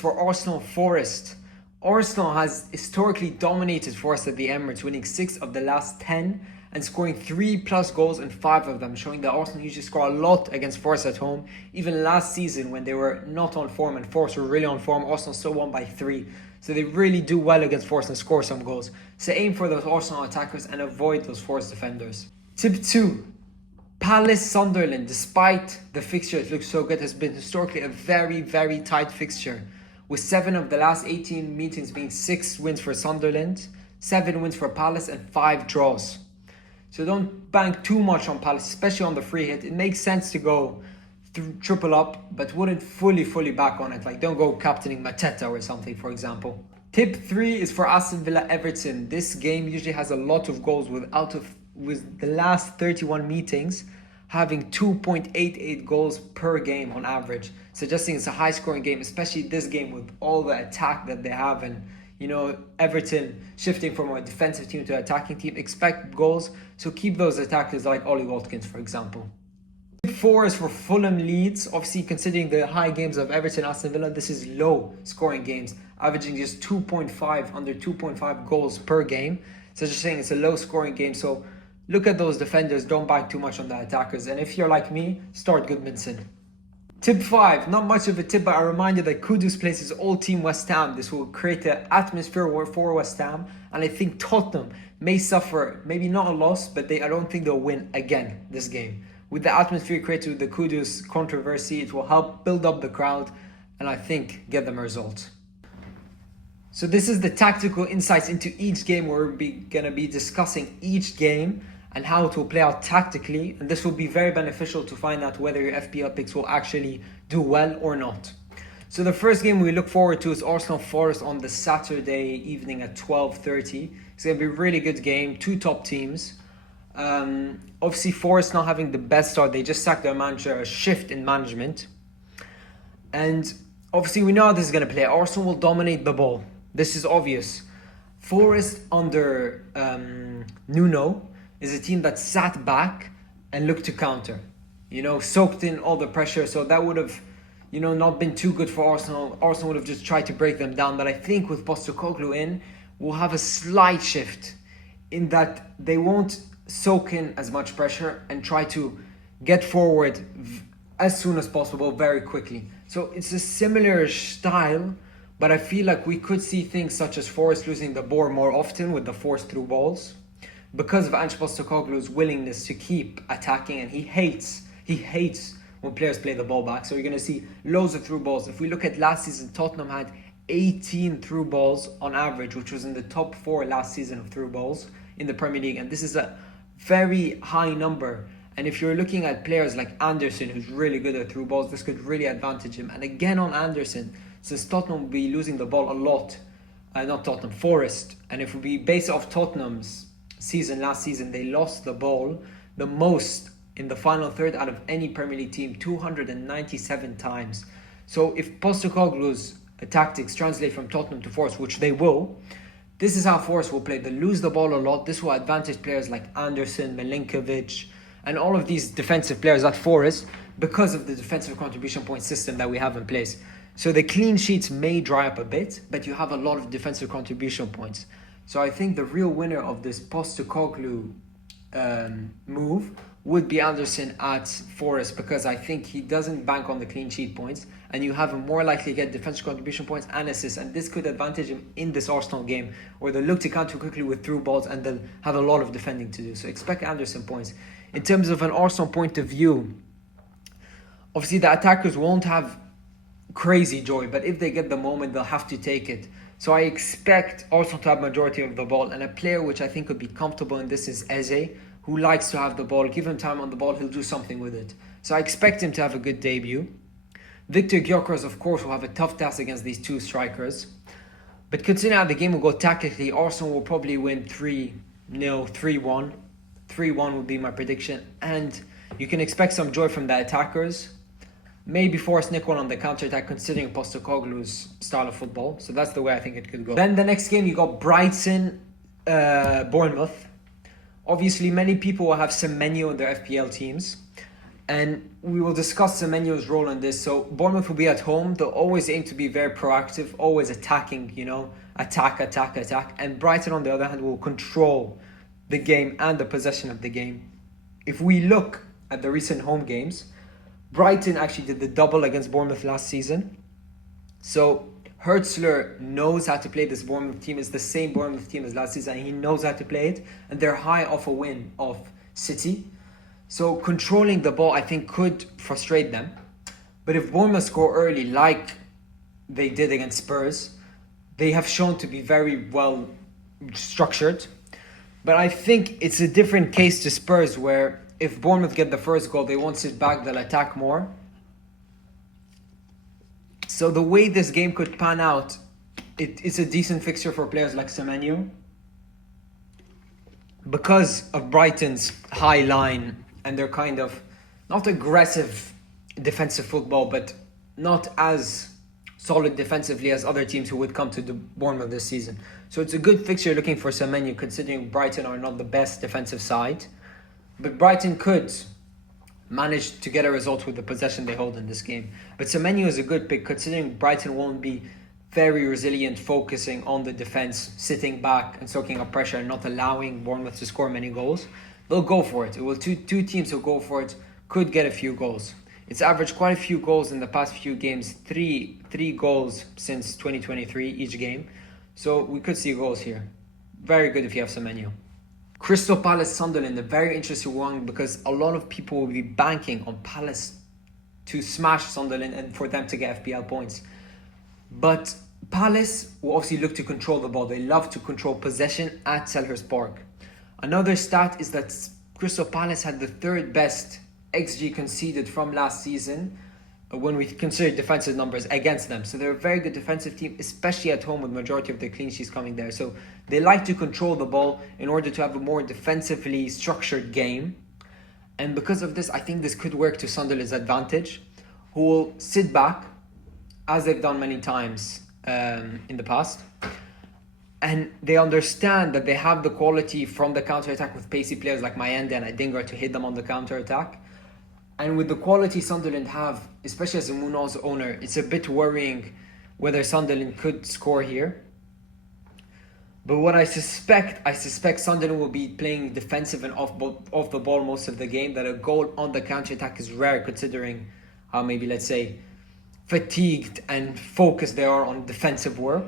For Arsenal Forest. Arsenal has historically dominated Forest at the Emirates, winning 6 of the last 10 and scoring 3+ goals in 5 of them, showing that Arsenal usually score a lot against Forest at home. Even last season when they were not on form and Forest were really on form, Arsenal still won by 3. So they really do well against Forest and score some goals. So aim for those Arsenal attackers and avoid those Forest defenders. Tip 2. Palace Sunderland, despite the fixture it looks so good, has been historically a very, very tight fixture, with 7 of the last 18 meetings being 6 wins for Sunderland, 7 wins for Palace and 5 draws. So don't bank too much on Palace, especially on the free hit. It makes sense to go triple up, but wouldn't fully back on it. Like, don't go captaining Mateta or something, for example. Tip 3 is for Aston Villa Everton. This game usually has a lot of goals with the last 31 meetings having 2.88 goals per game on average, suggesting it's a high scoring game, especially this game with all the attack that they have, and Everton shifting from a defensive team to an attacking team. Expect goals, so keep those attackers like Ollie Watkins, for example. Tip 4 is for Fulham Leeds. Obviously, considering the high games of Everton Aston Villa, this is low scoring games, averaging just 2.5, under 2.5 goals per game. So just saying it's a low scoring game, so look at those defenders, don't bank too much on the attackers. And if you're like me, start Goodmanson. Tip 5, not much of a tip, but a reminder that Kudus plays his old team West Ham. This will create an atmosphere for West Ham. And I think Tottenham may suffer, maybe not a loss, but I don't think they'll win again this game. With the atmosphere created with the Kudus controversy, it will help build up the crowd and I think get them a result. So this is the tactical insights into each game. We're going to be discussing each game and how it will play out tactically, and this will be very beneficial to find out whether your FPL picks will actually do well or not. So the first game we look forward to is Arsenal Forest on the Saturday evening at 12:30. It's going to be a really good game, 2 top teams. Obviously Forest not having the best start, they just sacked their manager, a shift in management. And obviously we know how this is going to play. Arsenal will dominate the ball. This is obvious. Forest under Nuno is a team that sat back and looked to counter. Soaked in all the pressure. So that would have, not been too good for Arsenal. Arsenal would have just tried to break them down. But I think with Postecoglou in, we'll have a slight shift in that they won't soak in as much pressure and try to get forward as soon as possible, very quickly. So it's a similar style, but I feel like we could see things such as Forest losing the ball more often with the forced through balls, because of Ange Postecoglou's willingness to keep attacking, and he hates when players play the ball back. So you're going to see loads of through balls. If we look at last season, Tottenham had 18 through balls on average, which was in the top 4 last season of through balls in the Premier League, and this is a very high number. And if you're looking at players like Anderson, who's really good at through balls, this could really advantage him. And again on Anderson, since Tottenham will be losing the ball a lot, Forest, and if we base it off Tottenham's last season, they lost the ball the most in the final third out of any Premier League team, 297 times. So if Postecoglou's tactics translate from Tottenham to Forest, which they will, this is how Forest will play. They lose the ball a lot. This will advantage players like Anderson, Milinkovic, and all of these defensive players at Forest because of the defensive contribution point system that we have in place. So the clean sheets may dry up a bit, but you have a lot of defensive contribution points. So I think the real winner of this Postecoglou move would be Anderson at Forest, because I think he doesn't bank on the clean sheet points, and you have him more likely to get defensive contribution points and assists, and this could advantage him in this Arsenal game where they'll look to counter quickly with through balls and they'll have a lot of defending to do. So expect Anderson points. In terms of an Arsenal point of view, obviously the attackers won't have crazy joy, but if they get the moment, they'll have to take it. So I expect Arsenal to have majority of the ball, and a player which I think could be comfortable in this is Eze, who likes to have the ball. Give him time on the ball, he'll do something with it. So I expect him to have a good debut. Victor Gyökeres, of course, will have a tough task against these 2 strikers. But considering how the game will go tactically, Arsenal will probably win 3-0, 3-1. 3-1 would be my prediction. And you can expect some joy from the attackers. Maybe Forest nick one on the counter-attack, considering Postecoglou's style of football. So that's the way I think it could go. Then the next game, you got Brighton, Bournemouth. Obviously, many people will have Semenyo in their FPL teams. And we will discuss Semenyo's role in this. So Bournemouth will be at home. They'll always aim to be very proactive, always attacking, attack. And Brighton, on the other hand, will control the game and the possession of the game. If we look at the recent home games, Brighton actually did the double against Bournemouth last season. So Hertzler knows how to play this Bournemouth team. It's the same Bournemouth team as last season. He knows how to play it. And they're high off a win of City. So controlling the ball, I think, could frustrate them. But if Bournemouth score early, like they did against Spurs, they have shown to be very well structured. But I think it's a different case to Spurs, where if Bournemouth get the first goal, they won't sit back, they'll attack more. So the way this game could pan out, it's a decent fixture for players like Semenyo. Because of Brighton's high line and their kind of not aggressive defensive football, but not as solid defensively as other teams who would come to the Bournemouth this season. So it's a good fixture looking for Semenyo, considering Brighton are not the best defensive side. But Brighton could manage to get a result with the possession they hold in this game. But Semenyo is a good pick, considering Brighton won't be very resilient, focusing on the defense, sitting back and soaking up pressure and not allowing Bournemouth to score many goals. They'll go for it. Two teams who go for it could get a few goals. It's averaged quite a few goals in the past few games, three goals since 2023 each game. So we could see goals here. Very good if you have Semenyo. Crystal Palace Sunderland, a very interesting one, because a lot of people will be banking on Palace to smash Sunderland and for them to get FPL points. But Palace will obviously look to control the ball. They love to control possession at Selhurst Park. Another stat is that Crystal Palace had the third best XG conceded from last season when we consider defensive numbers against them. So they're a very good defensive team, especially at home with majority of their clean sheets coming there. So they like to control the ball in order to have a more defensively structured game. And because of this, I think this could work to Sunderland's advantage, who will sit back, as they've done many times in the past. And they understand that they have the quality from the counter-attack with pacey players like Mayende and Adingra to hit them on the counter-attack. And with the quality Sunderland have, especially as a Munoz owner, it's a bit worrying whether Sunderland could score here. But what I suspect Sunderland will be playing defensive and off the ball most of the game, that a goal on the counter-attack is rare considering how maybe, let's say, fatigued and focused they are on defensive work.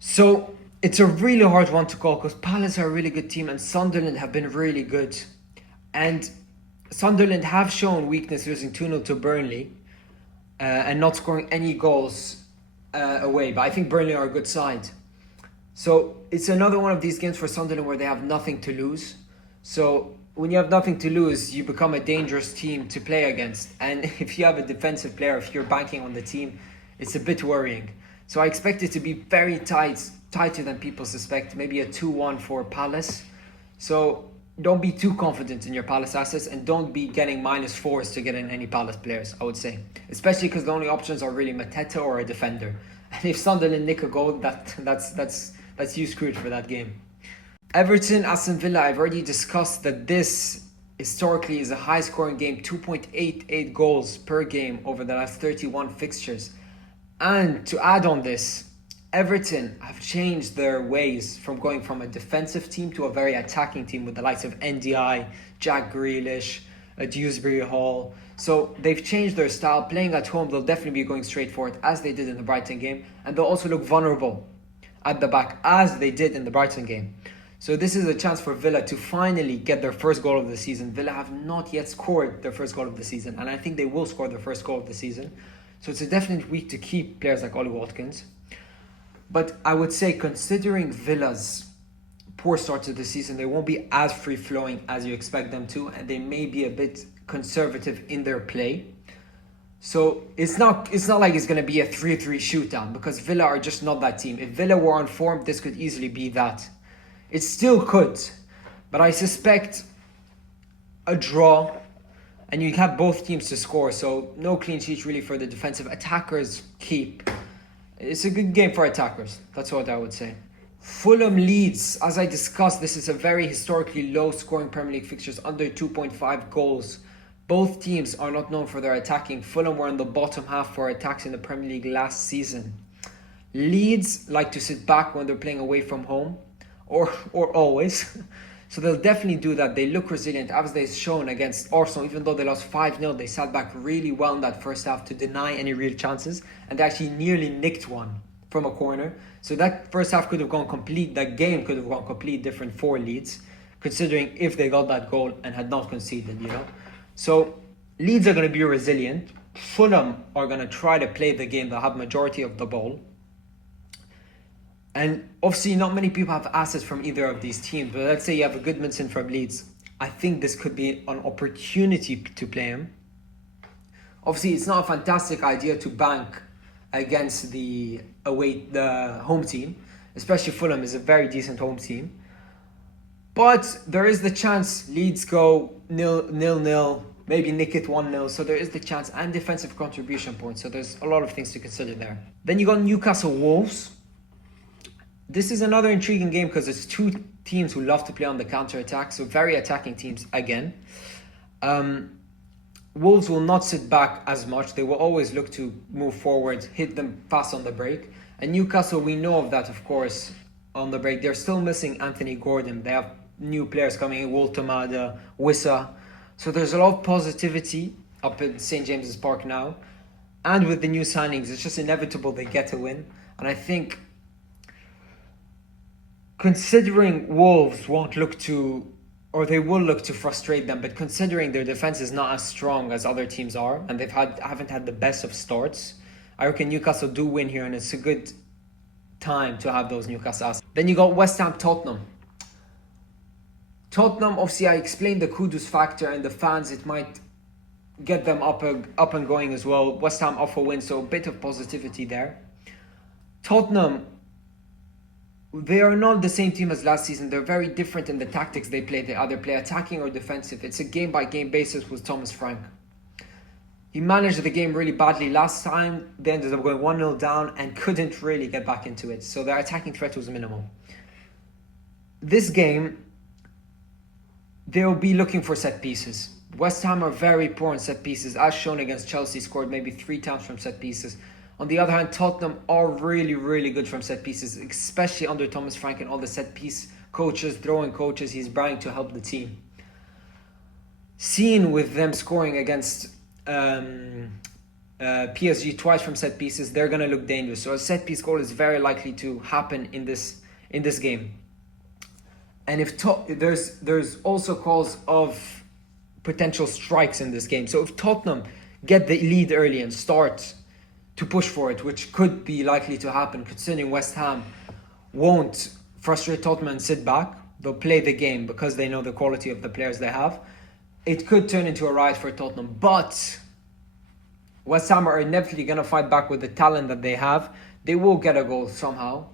So it's a really hard one to call, because Palace are a really good team and Sunderland have been really good. And Sunderland have shown weakness losing 2-0 to Burnley and not scoring any goals away. But I think Burnley are a good side. So it's another one of these games for Sunderland where they have nothing to lose. So when you have nothing to lose, you become a dangerous team to play against. And if you have a defensive player, if you're banking on the team, it's a bit worrying. So I expect it to be very tighter than people suspect. Maybe a 2-1 for Palace. So don't be too confident in your Palace assets and don't be getting -4s to get in any Palace players, I would say. Especially because the only options are really Mateta or a defender. And if Sunderland nick a goal, that's you screwed for that game. Everton, Aston Villa, I've already discussed that this historically is a high-scoring game, 2.88 goals per game over the last 31 fixtures. And to add on this, Everton have changed their ways from going from a defensive team to a very attacking team with the likes of NDI, Jack Grealish, Dewsbury Hall. So they've changed their style. Playing at home, they'll definitely be going straight for it, as they did in the Brighton game. And they'll also look vulnerable at the back, as they did in the Brighton game. So this is a chance for Villa to finally get their first goal of the season. Villa have not yet scored their first goal of the season, and I think they will score their first goal of the season. So it's a definite week to keep players like Ollie Watkins. But I would say, considering Villa's poor start to the season, they won't be as free-flowing as you expect them to, and they may be a bit conservative in their play. So it's not like it's going to be a 3-3 shootout, because Villa are just not that team. If Villa were on form, this could easily be that. It still could, but I suspect a draw, and you have both teams to score, so no clean sheets really for the defensive. Attackers keep. It's a good game for attackers. That's what I would say. Fulham Leeds, as I discussed, this is a very historically low scoring Premier League fixtures, under 2.5 goals. Both teams are not known for their attacking. Fulham were in the bottom half for attacks in the Premier League last season. Leeds like to sit back when they're playing away from home, or always. So they'll definitely do that. They look resilient, as they've shown against Arsenal. Even though they lost 5-0, they sat back really well in that first half to deny any real chances, and they actually nearly nicked one from a corner. So that first half could have gone complete, that game could have gone complete different for Leeds, considering if they got that goal and had not conceded, So Leeds are going to be resilient. Fulham are going to try to play the game. They'll have majority of the ball. And obviously not many people have assets from either of these teams, but let's say you have a Goodmanson from Leeds. I think this could be an opportunity to play him. Obviously it's not a fantastic idea to bank against the home team, especially Fulham is a very decent home team. But there is the chance Leeds go 0-0, maybe nick it 1-0, so there is the chance, and defensive contribution points, so there's a lot of things to consider there. Then you got Newcastle Wolves. This is another intriguing game because it's two teams who love to play on the counter-attack, so very attacking teams again. Wolves will not sit back as much. They will always look to move forward, hit them fast on the break. And Newcastle, we know of that, of course, on the break. They're still missing Anthony Gordon. They have new players coming in, Woltemade, Wissa. So there's a lot of positivity up at St. James's Park now. And with the new signings, it's just inevitable they get a win. And I think, considering Wolves won't look to, or they will look to frustrate them, but considering their defense is not as strong as other teams are, and haven't had the best of starts, I reckon Newcastle do win here, and it's a good time to have those Newcastle assets. Then you got West Ham Tottenham. Tottenham, obviously I explained the Kudus factor and the fans, it might get them up and going as well. West Ham off a win, so a bit of positivity there. Tottenham, they are not the same team as last season. They're very different in the tactics they play. They either play attacking or defensive. It's a game-by-game basis with Thomas Frank. He managed the game really badly last time. They ended up going 1-0 down and couldn't really get back into it. So their attacking threat was minimal. This game, they'll be looking for set pieces. West Ham are very poor in set pieces, as shown against Chelsea, scored maybe 3 times from set pieces. On the other hand, Tottenham are really, really good from set pieces, especially under Thomas Frank and all the set piece coaches, throwing coaches he's bringing to help the team. Seen with them scoring against PSG twice from set pieces, they're going to look dangerous. So a set piece goal is very likely to happen in this game. And if there's also calls of potential strikes in this game. So if Tottenham get the lead early and start to push for it, which could be likely to happen, considering West Ham won't frustrate Tottenham and sit back. They'll play the game because they know the quality of the players they have. It could turn into a riot for Tottenham, but West Ham are inevitably going to fight back with the talent that they have. They will get a goal somehow.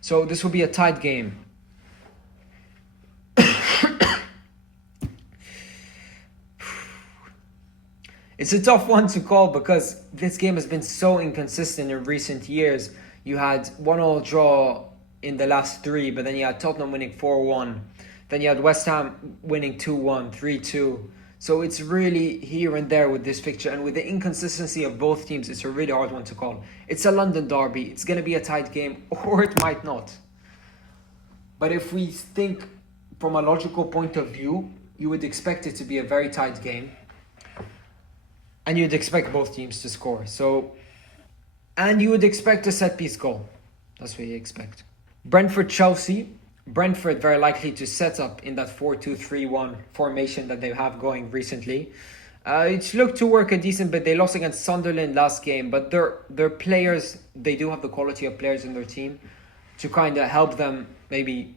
So this will be a tight game. It's a tough one to call because this game has been so inconsistent in recent years. You had 1-1 draw in the last 3, but then you had Tottenham winning 4-1. Then you had West Ham winning 2-1, 3-2. So it's really here and there with this fixture. And with the inconsistency of both teams, it's a really hard one to call. It's a London derby. It's going to be a tight game, or it might not. But if we think from a logical point of view, you would expect it to be a very tight game. And you'd expect both teams to score. And you would expect a set-piece goal. That's what you expect. Brentford-Chelsea. Brentford very likely to set up in that 4-2-3-1 formation that they have going recently. It looked to work a decent bit. They lost against Sunderland last game. But their players, they do have the quality of players in their team to kind of help them maybe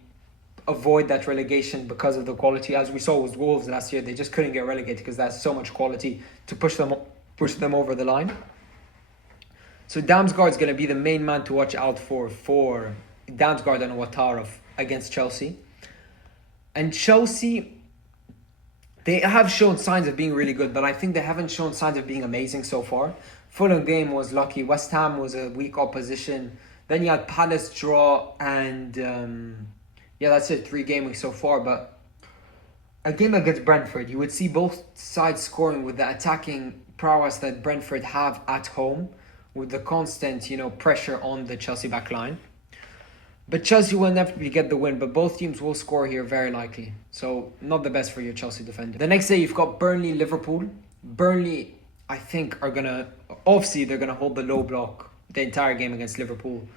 avoid that relegation because of the quality. As we saw with Wolves last year, they just couldn't get relegated because that's so much quality to push them over the line. So Damsgaard's going to be the main man to watch out for Damsgaard and Ouattara against Chelsea. And Chelsea, they have shown signs of being really good, but I think they haven't shown signs of being amazing so far. Fulham game was lucky. West Ham was a weak opposition. Then you had Palace draw, and yeah, that's it. 3 game weeks so far. But a game against Brentford, you would see both sides scoring with the attacking prowess that Brentford have at home, with the constant, pressure on the Chelsea back line. But Chelsea will inevitably get the win, but both teams will score here very likely. So not the best for your Chelsea defender. The next day you've got Burnley, Liverpool. Burnley, I think, they're going to hold the low block the entire game against Liverpool.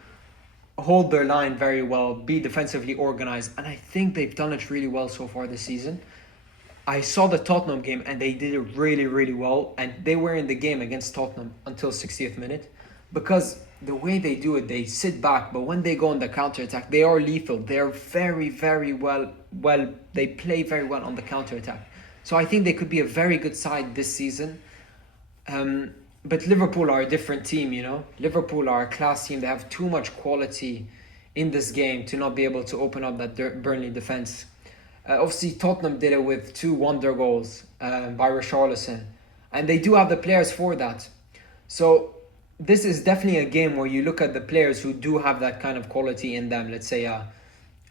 Hold their line very well, be defensively organised. And I think they've done it really well so far this season. I saw the Tottenham game and they did it really, really well. And they were in the game against Tottenham until 60th minute. Because the way they do it, they sit back, but when they go on the counter-attack, they are lethal. They're very, very well, they play very well on the counter-attack. So I think they could be a very good side this season. But Liverpool are a different team, Liverpool are a class team. They have too much quality in this game to not be able to open up that Burnley defence. Obviously, Tottenham did it with 2 wonder goals by Richarlison. And they do have the players for that. So this is definitely a game where you look at the players who do have that kind of quality in them. Let's say,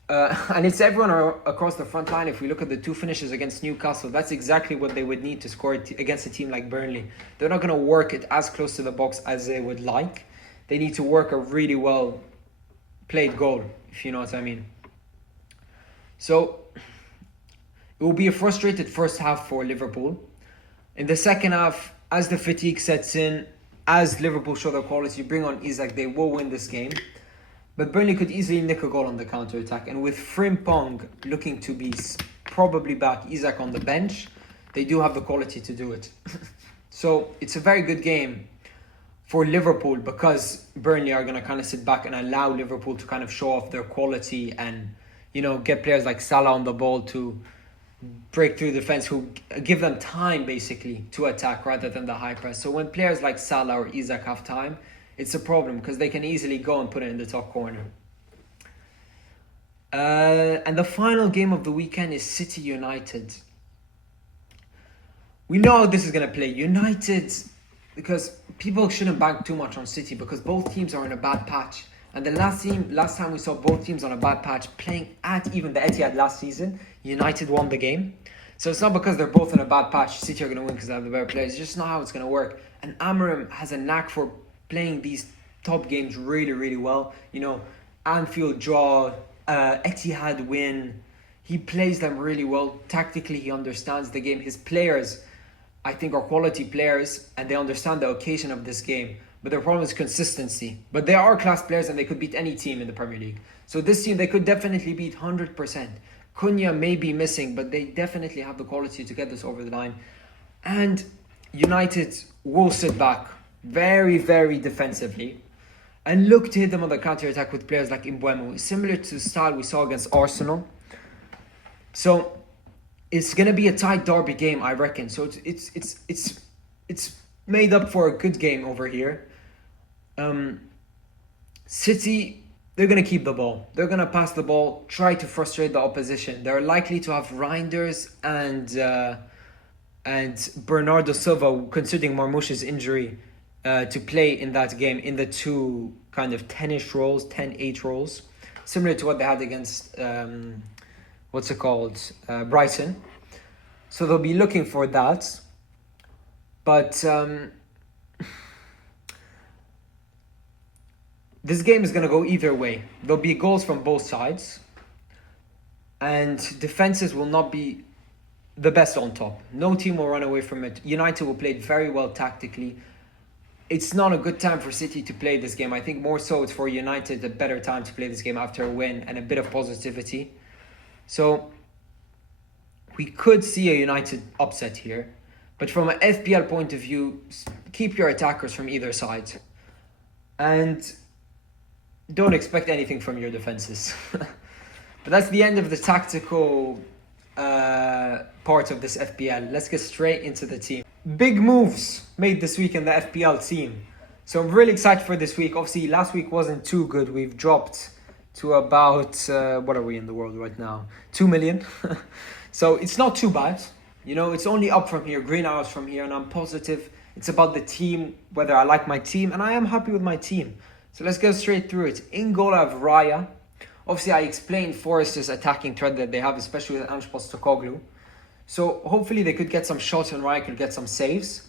and it's everyone across the front line. If we look at the 2 finishes against Newcastle, that's exactly what they would need to score against a team like Burnley. They're not going to work it as close to the box as they would like. They need to work a really well played goal, if you know what I mean. So it will be a frustrated first half for Liverpool. In the second half, as the fatigue sets in, as Liverpool show their quality, bring on Isak, they will win this game. But Burnley could easily nick a goal on the counter-attack. And with Frimpong looking to be probably back, Isak on the bench, they do have the quality to do it. So it's a very good game for Liverpool because Burnley are going to kind of sit back and allow Liverpool to kind of show off their quality and, get players like Salah on the ball to break through the defense, who give them time basically to attack rather than the high press. So when players like Salah or Isak have time, it's a problem because they can easily go and put it in the top corner. And the final game of the weekend is City United. We know how this is going to play. United, because people shouldn't bank too much on City because both teams are in a bad patch. And the last time we saw both teams on a bad patch playing at even the Etihad last season, United won the game. So it's not because they're both in a bad patch, City are going to win because they have the better players. It's just not how it's going to work. And Amorim has a knack for playing these top games really, really well. Anfield draw, Etihad win. He plays them really well. Tactically, he understands the game. His players, I think, are quality players and they understand the occasion of this game. But their problem is consistency. But they are class players and they could beat any team in the Premier League. So this team, they could definitely beat 100%. Cunha may be missing, but they definitely have the quality to get this over the line. And United will sit back very, very defensively and look to hit them on the counter-attack with players like Mbeumo, similar to the style we saw against Arsenal. So it's going to be a tight derby game, I reckon. So it's made up for a good game over here. City, they're going to keep the ball. They're going to pass the ball, try to frustrate the opposition. They're likely to have Reinders and Bernardo Silva, considering Marmoush's injury, to play in that game in the 2 kind of 10-ish roles, 10-8 roles, similar to what they had against, Brighton. So they'll be looking for that. But this game is going to go either way. There'll be goals from both sides. And defenses will not be the best on top. No team will run away from it. United will play very well tactically. It's not a good time for City to play this game. I think more so it's for United a better time to play this game after a win and a bit of positivity. So we could see a United upset here. But from an FPL point of view, keep your attackers from either side. And don't expect anything from your defenses. But that's the end of the tactical part of this FPL. Let's get straight into the team. Big moves made this week in the FPL team. So I'm really excited for this week. Obviously, last week wasn't too good. We've dropped to about, what are we in the world right now? 2 million. So it's not too bad. It's only up from here, green arrows from here, and I'm positive. It's about the team, whether I like my team, and I am happy with my team. So let's go straight through it. In goal, I have Raya. Obviously, I explained Forest's attacking threat that they have, especially with Ange Postecoglou. So hopefully they could get some shots and Raya could get some saves.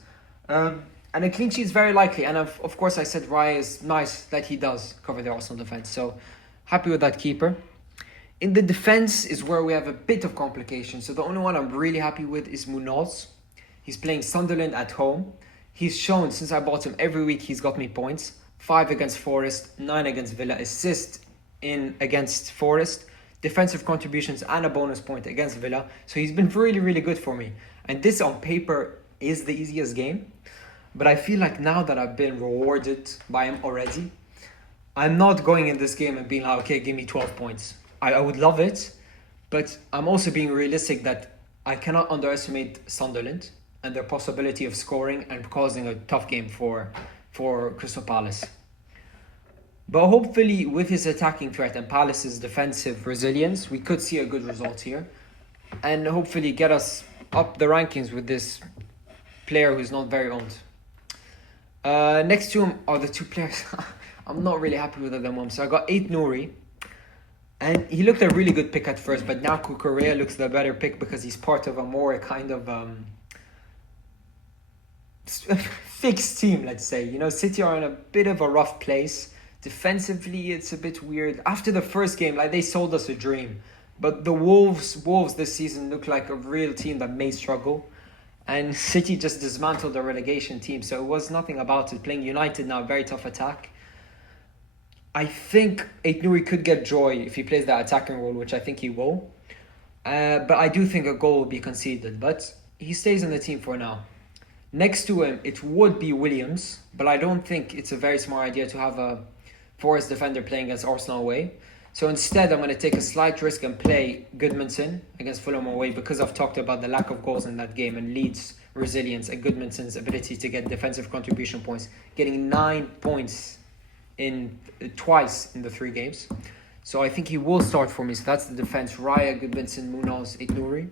And a clean sheet is very likely. And of course, I said Raya is nice that he does cover the Arsenal defense. So happy with that keeper. In the defense is where we have a bit of complication. So the only one I'm really happy with is Munoz. He's playing Sunderland at home. He's shown since I bought him every week he's got me points. 5 against Forest, 9 against Villa, assist against Forest, defensive contributions and a bonus point against Villa. So he's been really, really good for me. And this on paper is the easiest game. But I feel like now that I've been rewarded by him already, I'm not going in this game and being like, okay, give me 12 points. I would love it, but I'm also being realistic that I cannot underestimate Sunderland and their possibility of scoring and causing a tough game for Crystal Palace. But hopefully with his attacking threat and Palace's defensive resilience, we could see a good result here. And hopefully get us up the rankings with this player who's not very owned. Next to him are the two players I'm not really happy with at the moment. So I got 8 Nouri. And he looked a really good pick at first, but now Cucurella looks the better pick because he's part of a more kind of fixed team, let's say. You know, City are in a bit of a rough place. Defensively, it's a bit weird. After the first game, like, they sold us a dream. But the Wolves this season look like a real team that may struggle. And City just dismantled the relegation team, so it was nothing about it. Playing United now, very tough attack. I think Aït-Nouri could get joy if he plays that attacking role, which I think he will. But I do think a goal will be conceded. But he stays in the team for now. Next to him, it would be Williams. But I don't think it's a very smart idea to have a Forest defender playing against Arsenal away. So instead, I'm going to take a slight risk and play Goodmanson against Fulham away because I've talked about the lack of goals in that game and Leeds' resilience and Goodmanson's ability to get defensive contribution points. Getting 9 points twice in the 3 games. So I think he will start for me. So that's the defense. Raya, Goodmanson, Munoz, Aït-Nouri.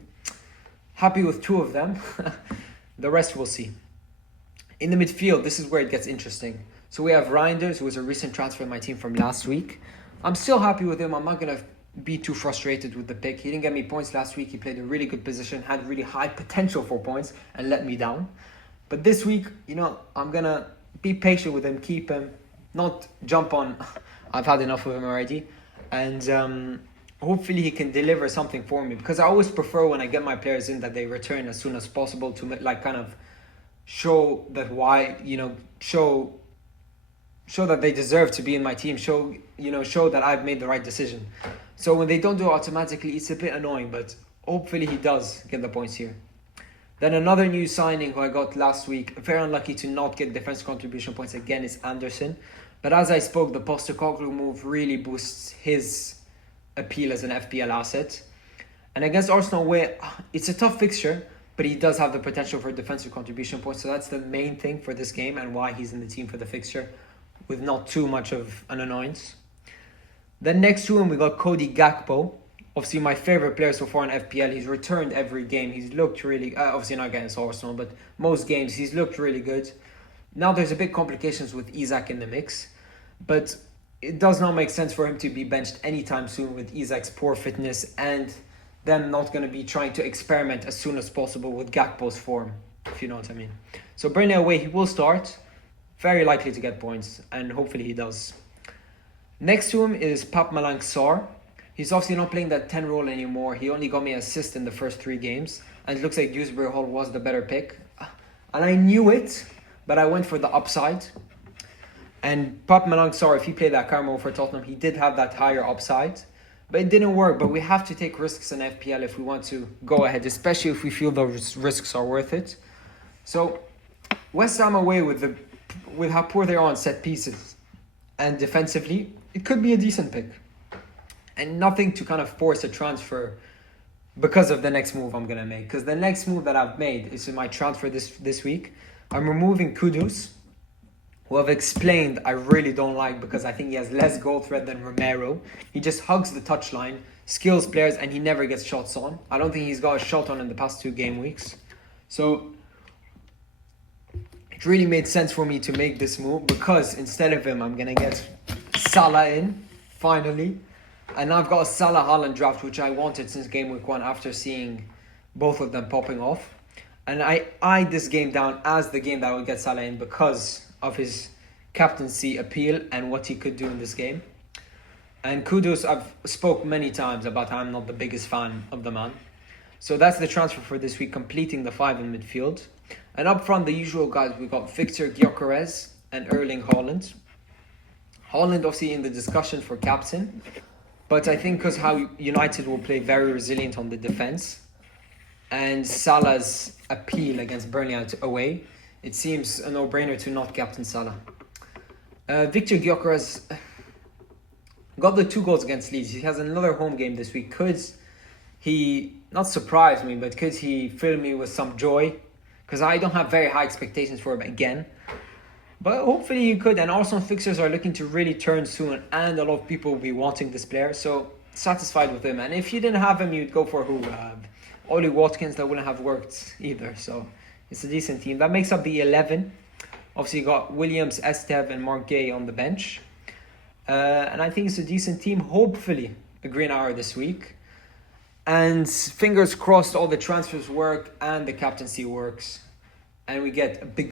Happy with 2 of them. The rest we'll see. In the midfield, this is where it gets interesting. So we have Reinders, who was a recent transfer in my team from last week. I'm still happy with him. I'm not going to be too frustrated with the pick. He didn't get me points last week. He played a really good position, had really high potential for points, and let me down. But this week, you know, I'm going to be patient with him, keep him, not jump on. I've had enough of him already. And hopefully he can deliver something for me. Because I always prefer when I get my players in that they return as soon as possible to like kind of show that show that they deserve to be in my team. Show that I've made the right decision. So when they don't do it automatically, it's a bit annoying. But hopefully he does get the points here. Then another new signing who I got last week, very unlucky to not get defense contribution points again, is Anderson. But as I spoke, the Postecoglou move really boosts his appeal as an FPL asset. And against Arsenal away, it's a tough fixture, but he does have the potential for defensive contribution points. So that's the main thing for this game and why he's in the team for the fixture, with not too much of an annoyance. Then next to him, we got Cody Gakpo. Obviously, my favorite player so far in FPL. He's returned every game. He's looked really... obviously not against Arsenal, but most games he's looked really good. Now there's a bit complications with Isak in the mix. But it does not make sense for him to be benched anytime soon with Isak's poor fitness and them not going to be trying to experiment as soon as possible with Gakpo's form, if you know what I mean. So Burnley away, he will start. Very likely to get points, and hopefully he does. Next to him is Pape Malang Sarr. He's obviously not playing that 10 role anymore. He only got me an assist in the first 3 games. And it looks like Dewsbury Hall was the better pick. And I knew it, but I went for the upside. And Pape Malang Sarr, if he played that Carmo for Tottenham, he did have that higher upside. But it didn't work. But we have to take risks in FPL if we want to go ahead, especially if we feel those risks are worth it. So West Ham away with how poor they are on set pieces and defensively, it could be a decent pick. And nothing to kind of force a transfer because of the next move I'm going to make. Because the next move that I've made is in my transfer this week. I'm removing Kudus, who I've explained I really don't like because I think he has less goal threat than Romero. He just hugs the touchline, skills players, and he never gets shots on. I don't think he's got a shot on in the past 2 game weeks. So it really made sense for me to make this move because instead of him, I'm going to get Salah in, finally. And I've got a Salah Haaland draft, which I wanted since game week 1 after seeing both of them popping off. And I eyed this game down as the game that would get Salah in because of his captaincy appeal and what he could do in this game. And kudos, I've spoke many times about how I'm not the biggest fan of the man. So that's the transfer for this week, completing the 5 in midfield. And up front, the usual guys, we got Victor Gyökeres and Erling Haaland. Haaland obviously in the discussion for captain. But I think because how United will play very resilient on the defence and Salah's appeal against Burnley away, it seems a no-brainer to not captain Salah. Victor Gyökeres got the 2 goals against Leeds. He has another home game this week. Could he, not surprise me, but could he fill me with some joy? Because I don't have very high expectations for him again. But hopefully he could. And Arsenal fixtures are looking to really turn soon. And a lot of people will be wanting this player. So satisfied with him. And if you didn't have him, you'd go for who? Ollie Watkins. That wouldn't have worked either. So it's a decent team. That makes up the 11. Obviously you got Williams, Estev and Mark Gay on the bench. And I think it's a decent team. Hopefully a green hour this week. And fingers crossed all the transfers work and the captaincy works. And we get a big